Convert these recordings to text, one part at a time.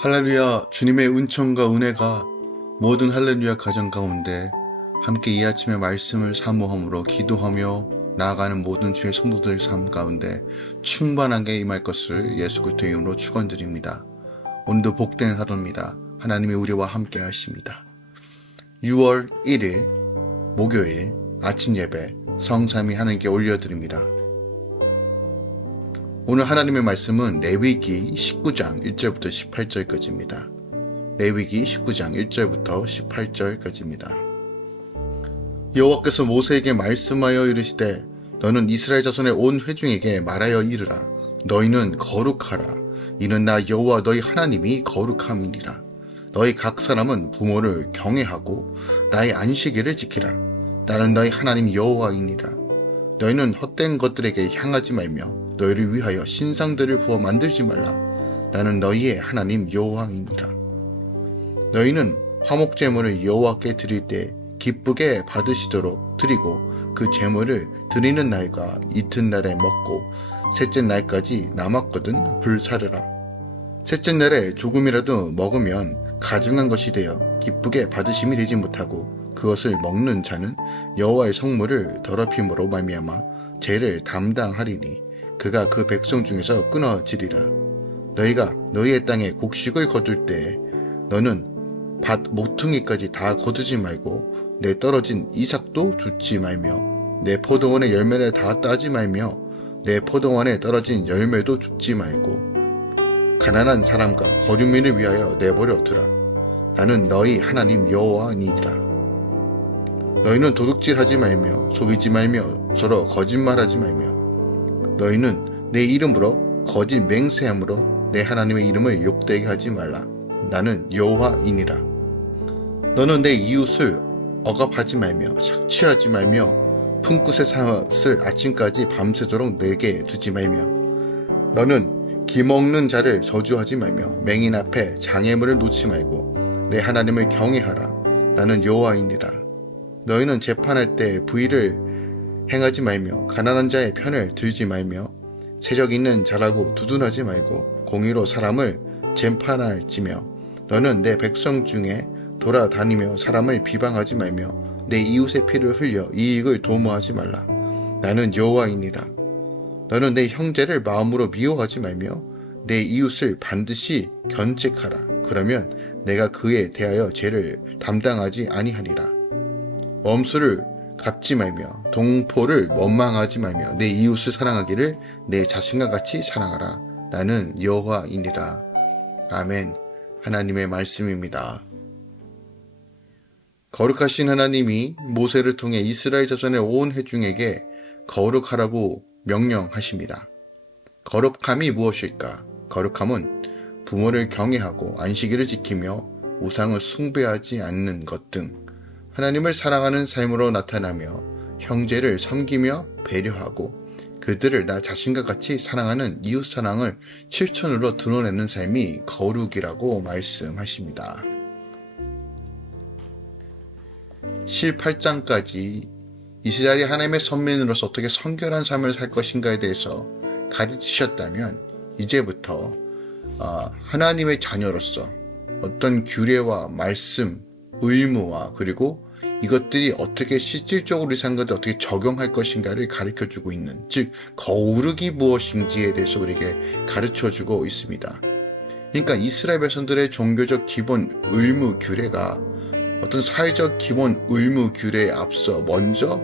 할렐루야. 주님의 은총과 은혜가 모든 할렐루야 가정 가운데 함께 이 아침에 말씀을 사모함으로 기도하며 나아가는 모든 주의 성도들 삶 가운데 충만하게 임할 것을 예수 그리스도의 이름으로 축원드립니다. 오늘도 복된 하루입니다. 하나님이 우리와 함께 하십니다. 6월 1일 목요일 아침 예배 성삼위 하나님께 올려드립니다. 오늘 하나님의 말씀은 레위기 19장 1절부터 18절까지입니다. 레위기 19장 1절부터 18절까지입니다. 여호와께서 모세에게 말씀하여 이르시되 너는 이스라엘 자손의 온 회중에게 말하여 이르라. 너희는 거룩하라. 이는 나 여호와 너희 하나님이 거룩함이니라. 너희 각 사람은 부모를 경외하고 나의 안식일을 지키라. 나는 너희 하나님 여호와이니라. 너희는 헛된 것들에게 향하지 말며 너희를 위하여 신상들을 부어 만들지 말라. 나는 너희의 하나님 여호와이니라. 너희는 화목 제물을 여호와께 드릴 때 기쁘게 받으시도록 드리고 그 제물을 드리는 날과 이튿날에 먹고 셋째 날까지 남았거든 불사르라. 셋째 날에 조금이라도 먹으면 가증한 것이 되어 기쁘게 받으심이 되지 못하고 그것을 먹는 자는 여호와의 성물을 더럽힘으로 말미암아 죄를 담당하리니 그가 그 백성 중에서 끊어지리라. 너희가 너희의 땅에 곡식을 거둘 때에 너는 밭 모퉁이까지 다 거두지 말고 내 떨어진 이삭도 줍지 말며 내 포도원의 열매를 다 따지 말며 내 포도원에 떨어진 열매도 줍지 말고 가난한 사람과 거류민을 위하여 내버려 두라. 나는 너희 하나님 여호와니라. 너희는 도둑질하지 말며 속이지 말며 서로 거짓말하지 말며 너희는 내 이름으로 거짓 맹세함으로 내 하나님의 이름을 욕되게 하지 말라. 나는 여호와이니라. 너는 내 이웃을 억압하지 말며 착취하지 말며 품굿의 삭을 아침까지 밤새도록 내게 두지 말며 너는 기먹는 자를 저주하지 말며 맹인 앞에 장애물을 놓지 말고 내 하나님을 경외하라. 나는 여호와이니라. 너희는 재판할 때 부의를 행하지 말며 가난한 자의 편을 들지 말며 세력 있는 자라고 두둔하지 말고 공의로 사람을 재판할지며 너는 내 백성 중에 돌아다니며 사람을 비방하지 말며 내 이웃의 피를 흘려 이익을 도모하지 말라. 나는 여호와이니라. 너는 내 형제를 마음으로 미워하지 말며 내 이웃을 반드시 견책하라. 그러면 내가 그에 대하여 죄를 담당하지 아니하리라. 원수를 갚지 말며 동포를 원망하지 말며 내 이웃을 사랑하기를 내 자신과 같이 사랑하라. 나는 여호와이니라. 아멘. 하나님의 말씀입니다. 거룩하신 하나님이 모세를 통해 이스라엘 자손의 온 회중에게 거룩하라고 명령하십니다. 거룩함이 무엇일까? 거룩함은 부모를 경외하고 안식일을 지키며 우상을 숭배하지 않는 것 등 하나님을 사랑하는 삶으로 나타나며 형제를 섬기며 배려하고 그들을 나 자신과 같이 사랑하는 이웃 사랑을 실천으로 드러내는 삶이 거룩이라고 말씀하십니다. 8장까지 이스라엘이 하나님의 선민으로서 어떻게 성결한 삶을 살 것인가에 대해서 가르치셨다면 이제부터 하나님의 자녀로서 어떤 규례와 말씀, 의무와 그리고 이것들이 어떻게 실질적으로 우리 삶 가운데 어떻게 적용할 것인가를 가르쳐주고 있는, 즉 거룩이 무엇인지에 대해서 우리에게 가르쳐주고 있습니다. 그러니까 이스라엘 백성들의 종교적 기본 의무 규례가 어떤 사회적 기본 의무 규례에 앞서 먼저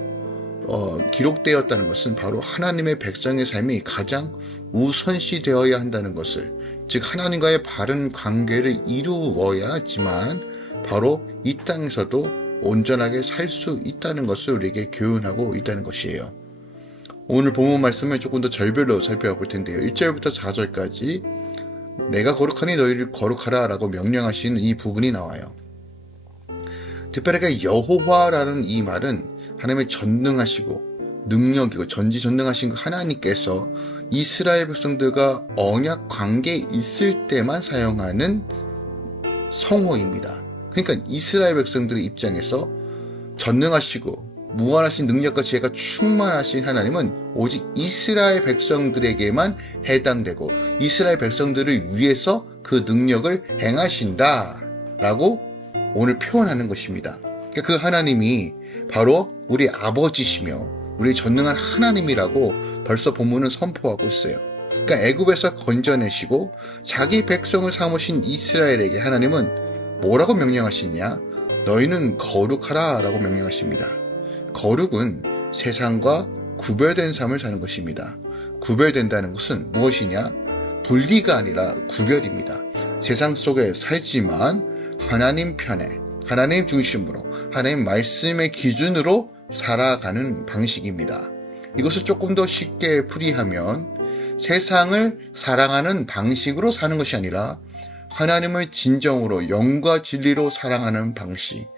기록되었다는 것은 바로 하나님의 백성의 삶이 가장 우선시되어야 한다는 것을, 즉 하나님과의 바른 관계를 이루어야지만 바로 이 땅에서도 온전하게 살 수 있다는 것을 우리에게 교훈하고 있다는 것이에요. 오늘 본문 말씀을 조금 더 절별로 살펴볼 텐데요. 1절부터 4절까지 내가 거룩하니 너희를 거룩하라 라고 명령하신 이 부분이 나와요. 특별하게 여호와라는 이 말은 하나님의 전능하시고 능력이고 전지전능하신 그 하나님께서 이스라엘 백성들과 언약 관계에 있을 때만 사용하는 성호입니다. 그러니까 이스라엘 백성들의 입장에서 전능하시고 무한하신 능력과 지혜가 충만하신 하나님은 오직 이스라엘 백성들에게만 해당되고 이스라엘 백성들을 위해서 그 능력을 행하신다 라고 오늘 표현하는 것입니다. 그러니까 그 하나님이 바로 우리 아버지시며 우리 전능한 하나님이라고 벌써 본문은 선포하고 있어요. 그러니까 애굽에서 건져내시고 자기 백성을 삼으신 이스라엘에게 하나님은 뭐라고 명령하시냐? 너희는 거룩하라 라고 명령하십니다. 거룩은 세상과 구별된 삶을 사는 것입니다. 구별된다는 것은 무엇이냐? 분리가 아니라 구별입니다. 세상 속에 살지만 하나님 편에, 하나님 중심으로, 하나님 말씀의 기준으로 살아가는 방식입니다. 이것을 조금 더 쉽게 풀이하면 세상을 사랑하는 방식으로 사는 것이 아니라 하나님을 진정으로 영과 진리로 사랑하는 방식,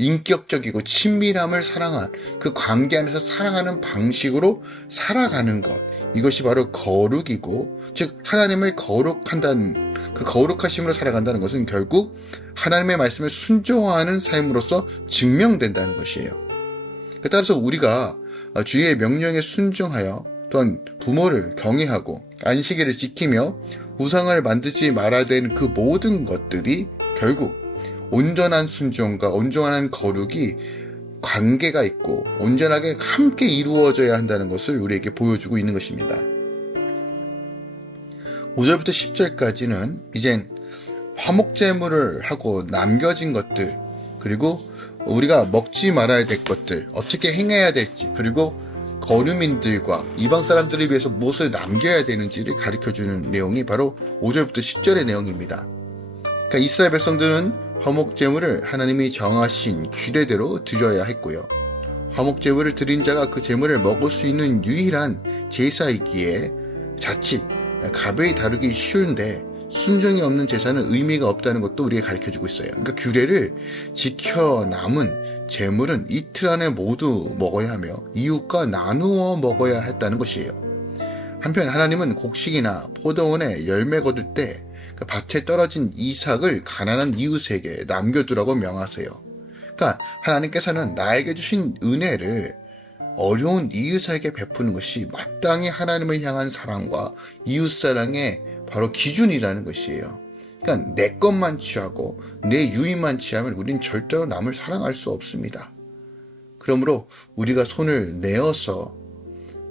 인격적이고 친밀함을 사랑한 그 관계 안에서 사랑하는 방식으로 살아가는 것, 이것이 바로 거룩이고, 즉 하나님을 거룩한다는, 그 거룩하심으로 살아간다는 것은 결국 하나님의 말씀을 순종하는 삶으로서 증명된다는 것이에요. 따라서 우리가 주의 명령에 순종하여 또한 부모를 경외하고 안식일을 지키며 우상을 만들지 말아야 되는 그 모든 것들이 결국 온전한 순종과 온전한 거룩이 관계가 있고 온전하게 함께 이루어져야 한다는 것을 우리에게 보여주고 있는 것입니다. 5절부터 10절까지는 이젠 화목제물을 하고 남겨진 것들, 그리고 우리가 먹지 말아야 될 것들, 어떻게 행해야 될지, 그리고 거류민들과 이방 사람들을 위해서 무엇을 남겨야 되는지를 가르쳐주는 내용이 바로 5절부터 10절의 내용입니다. 그러니까 이스라엘 백성들은 화목제물을 하나님이 정하신 규례대로 드려야 했고요. 화목제물을 드린 자가 그 제물을 먹을 수 있는 유일한 제사이기에 자칫 가벼이 다루기 쉬운데 순종이 없는 제사는 의미가 없다는 것도 우리에게 가르쳐주고 있어요. 그러니까 규례를 지켜 남은 제물은 이틀 안에 모두 먹어야 하며 이웃과 나누어 먹어야 했다는 것이에요. 한편 하나님은 곡식이나 포도원에 열매 거둘 때 그 밭에 떨어진 이삭을 가난한 이웃에게 남겨두라고 명하세요. 그러니까 하나님께서는 나에게 주신 은혜를 어려운 이웃에게 베푸는 것이 마땅히 하나님을 향한 사랑과 이웃사랑의 바로 기준이라는 것이에요. 그러니까 내 것만 취하고 내 유익만 취하면 우린 절대로 남을 사랑할 수 없습니다. 그러므로 우리가 손을 내어서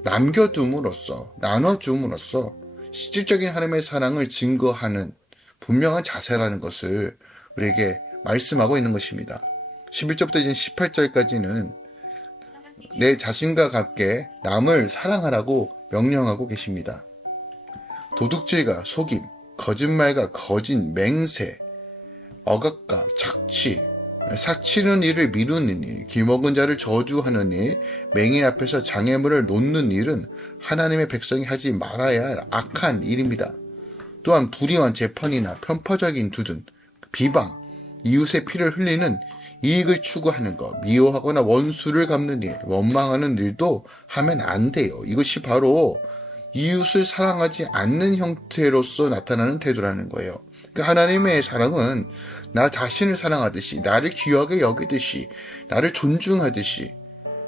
남겨둠으로써, 나눠줌으로써 실질적인 하나님의 사랑을 증거하는 분명한 자세라는 것을 우리에게 말씀하고 있는 것입니다. 11절부터 이제 18절까지는 내 자신과 같게 남을 사랑하라고 명령하고 계십니다. 도둑질과 속임, 거짓말과 거짓 맹세, 억압과 착취, 사치는 일을 미루는 일, 기먹은 자를 저주하는 일, 맹인 앞에서 장애물을 놓는 일은 하나님의 백성이 하지 말아야 할 악한 일입니다. 또한 불의한 재판이나 편파적인 두둔, 비방, 이웃의 피를 흘리는 이익을 추구하는 것, 미워하거나 원수를 갚는 일, 원망하는 일도 하면 안 돼요. 이것이 바로 이웃을 사랑하지 않는 형태로서 나타나는 태도라는 거예요. 그러니까 하나님의 사랑은 나 자신을 사랑하듯이, 나를 귀하게 여기듯이, 나를 존중하듯이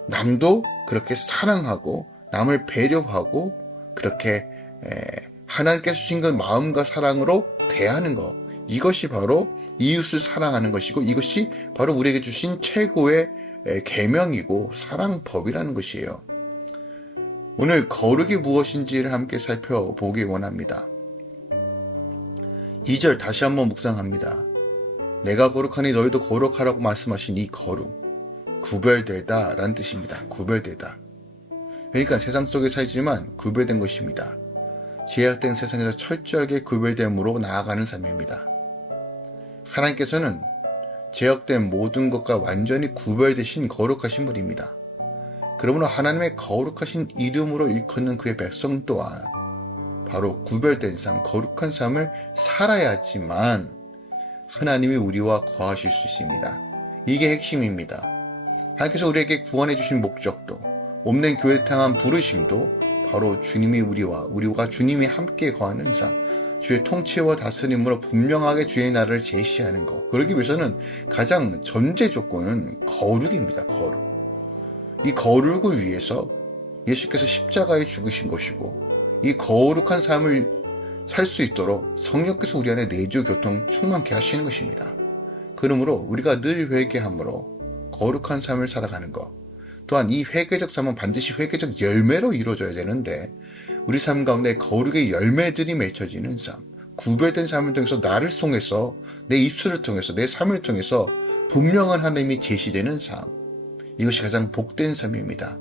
남도 그렇게 사랑하고 남을 배려하고 그렇게 하나님께서 주신 그 마음과 사랑으로 대하는 것, 이것이 바로 이웃을 사랑하는 것이고 이것이 바로 우리에게 주신 최고의 계명이고 사랑법이라는 것이에요. 오늘 거룩이 무엇인지를 함께 살펴보기 원합니다. 2절 다시 한번 묵상합니다. 내가 거룩하니 너희도 거룩하라고 말씀하신 이 거룩, 구별되다 라는 뜻입니다. 구별되다. 그러니까 세상 속에 살지만 구별된 것입니다. 제약된 세상에서 철저하게 구별됨으로 나아가는 삶입니다. 하나님께서는 제약된 모든 것과 완전히 구별되신 거룩하신 분입니다. 그러므로 하나님의 거룩하신 이름으로 일컫는 그의 백성 또한 바로 구별된 삶, 거룩한 삶을 살아야지만 하나님이 우리와 거하실 수 있습니다. 이게 핵심입니다. 하나님께서 우리에게 구원해 주신 목적도, 몸된 교회를 향한 부르심도 바로 주님이 우리와 주님이 함께 거하는 삶, 주의 통치와 다스림으로 분명하게 주의 나라를 제시하는 것. 그러기 위해서는 가장 전제 조건은 거룩입니다. 거룩. 이 거룩을 위해서 예수께서 십자가에 죽으신 것이고 이 거룩한 삶을 살 수 있도록 성령께서 우리 안에 내주 교통 충만케 하시는 것입니다. 그러므로 우리가 늘 회개함으로 거룩한 삶을 살아가는 것, 또한 이 회개적 삶은 반드시 회개적 열매로 이루어져야 되는데 우리 삶 가운데 거룩의 열매들이 맺혀지는 삶, 구별된 삶을 통해서 나를 통해서 내 입술을 통해서 내 삶을 통해서 분명한 하나님이 제시되는 삶, 이것이 가장 복된 삶입니다.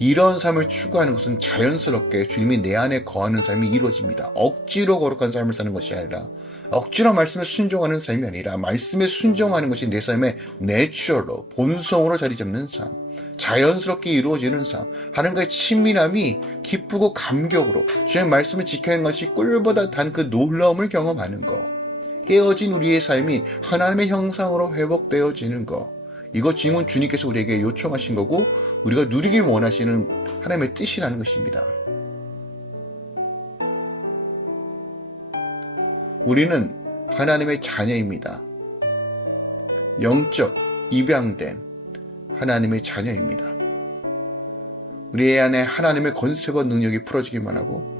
이런 삶을 추구하는 것은 자연스럽게 주님이 내 안에 거하는 삶이 이루어집니다. 억지로 거룩한 삶을 사는 것이 아니라 억지로 말씀에 순종하는 삶이 아니라 말씀에 순종하는 것이 내 삶의 내추럴로 본성으로 자리 잡는 삶, 자연스럽게 이루어지는 삶, 하나님과의 친밀함이 기쁘고 감격으로 주의 말씀을 지키는 것이 꿀보다 단 그 놀라움을 경험하는 것, 깨어진 우리의 삶이 하나님의 형상으로 회복되어지는 것, 이것 지금은 주님께서 우리에게 요청하신 거고 우리가 누리길 원하시는 하나님의 뜻이라는 것입니다. 우리는 하나님의 자녀입니다. 영적 입양된 하나님의 자녀입니다. 우리 안에 하나님의 권세와 능력이 풀어지기만 하고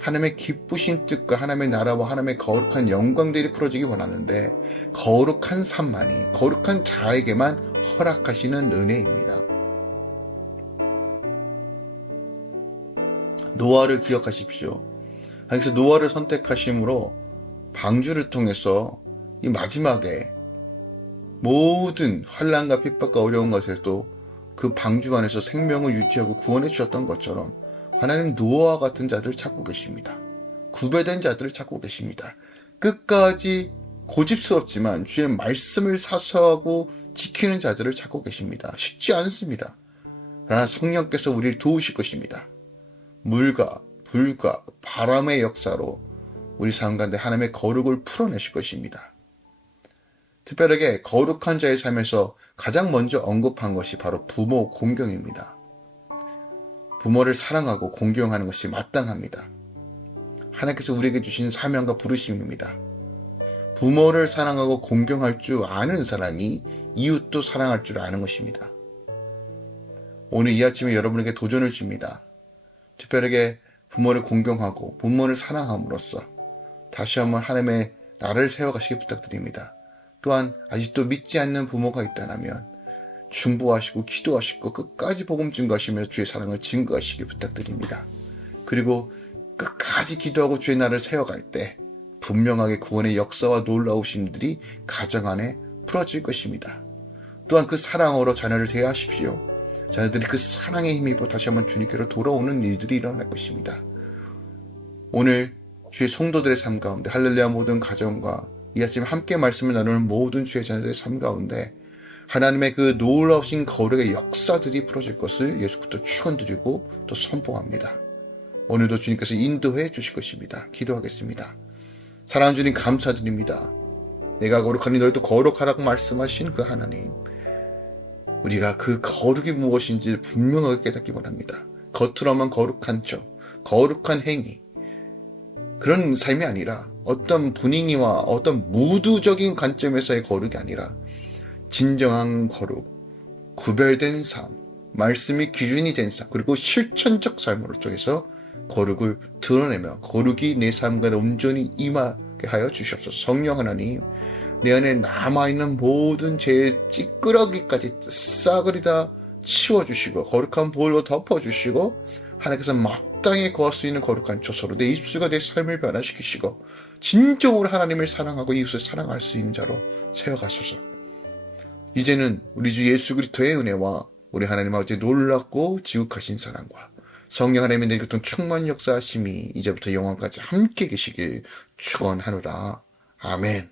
하나님의 기쁘신 뜻과 하나님의 나라와 하나님의 거룩한 영광들이 풀어지기 원하는데 거룩한 삶만이 거룩한 자에게만 허락하시는 은혜입니다. 노아를 기억하십시오. 하나님께서 노아를 선택하심으로 방주를 통해서 이 마지막에 모든 환난과 핍박과 어려운 것에도 그 방주 안에서 생명을 유지하고 구원해 주셨던 것처럼 하나님 노아와 같은 자들을 찾고 계십니다. 구별된 자들을 찾고 계십니다. 끝까지 고집스럽지만 주의 말씀을 사수하고 지키는 자들을 찾고 계십니다. 쉽지 않습니다. 그러나 성령께서 우리를 도우실 것입니다. 물과 불과 바람의 역사로 우리 삶 가운데 하나님의 거룩을 풀어내실 것입니다. 특별하게 거룩한 자의 삶에서 가장 먼저 언급한 것이 바로 부모 공경입니다. 부모를 사랑하고 공경하는 것이 마땅합니다. 하나님께서 우리에게 주신 사명과 부르심입니다. 부모를 사랑하고 공경할 줄 아는 사람이 이웃도 사랑할 줄 아는 것입니다. 오늘 이 아침에 여러분에게 도전을 줍니다. 특별하게 부모를 공경하고 부모를 사랑함으로써 다시 한번 하나님의 나라를 세워가시기 부탁드립니다. 또한 아직도 믿지 않는 부모가 있다면 중보하시고 기도하시고 끝까지 복음 증거하시면서 주의 사랑을 증거하시길 부탁드립니다. 그리고 끝까지 기도하고 주의 나라를 세워갈 때 분명하게 구원의 역사와 놀라우심들이 가정 안에 풀어질 것입니다. 또한 그 사랑으로 자녀를 대하십시오. 자녀들이 그 사랑에 힘입어 다시 한번 주님께로 돌아오는 일들이 일어날 것입니다. 오늘 주의 성도들의 삶 가운데 할렐루야 모든 가정과 이 아침 함께 말씀을 나누는 모든 주의 자녀들의 삶 가운데 하나님의 그 놀라우신 거룩의 역사들이 풀어질 것을 예수부터 축원드리고 또 선포합니다. 오늘도 주님께서 인도해 주실 것입니다. 기도하겠습니다. 사랑하는 주님 감사드립니다. 내가 거룩하니 너희도 거룩하라고 말씀하신 그 하나님, 우리가 그 거룩이 무엇인지 분명하게 깨닫기 원합니다. 겉으로만 거룩한 척, 거룩한 행위, 그런 삶이 아니라 어떤 분위기와 어떤 무두적인 관점에서의 거룩이 아니라 진정한 거룩, 구별된 삶, 말씀이 기준이 된 삶, 그리고 실천적 삶으로 통해서 거룩을 드러내며 거룩이 내 삶과 온전히 임하게 하여 주시옵소서. 성령 하나님, 내 안에 남아있는 모든 죄의 찌끄러기까지 싸그리 다 치워주시고 거룩한 볼로 덮어주시고 하나님께서 마땅히 거할 수 있는 거룩한 처소로 내 입술과 내 삶을 변화시키시고 진정으로 하나님을 사랑하고 이웃을 사랑할 수 있는 자로 세워가소서. 이제는 우리 주 예수 그리스도의 은혜와 우리 하나님 아버지의 놀랍고 지극하신 사랑과 성령 하나님의 내 교통 충만 역사하심이 이제부터 영원까지 함께 계시길 축원하노라. 아멘.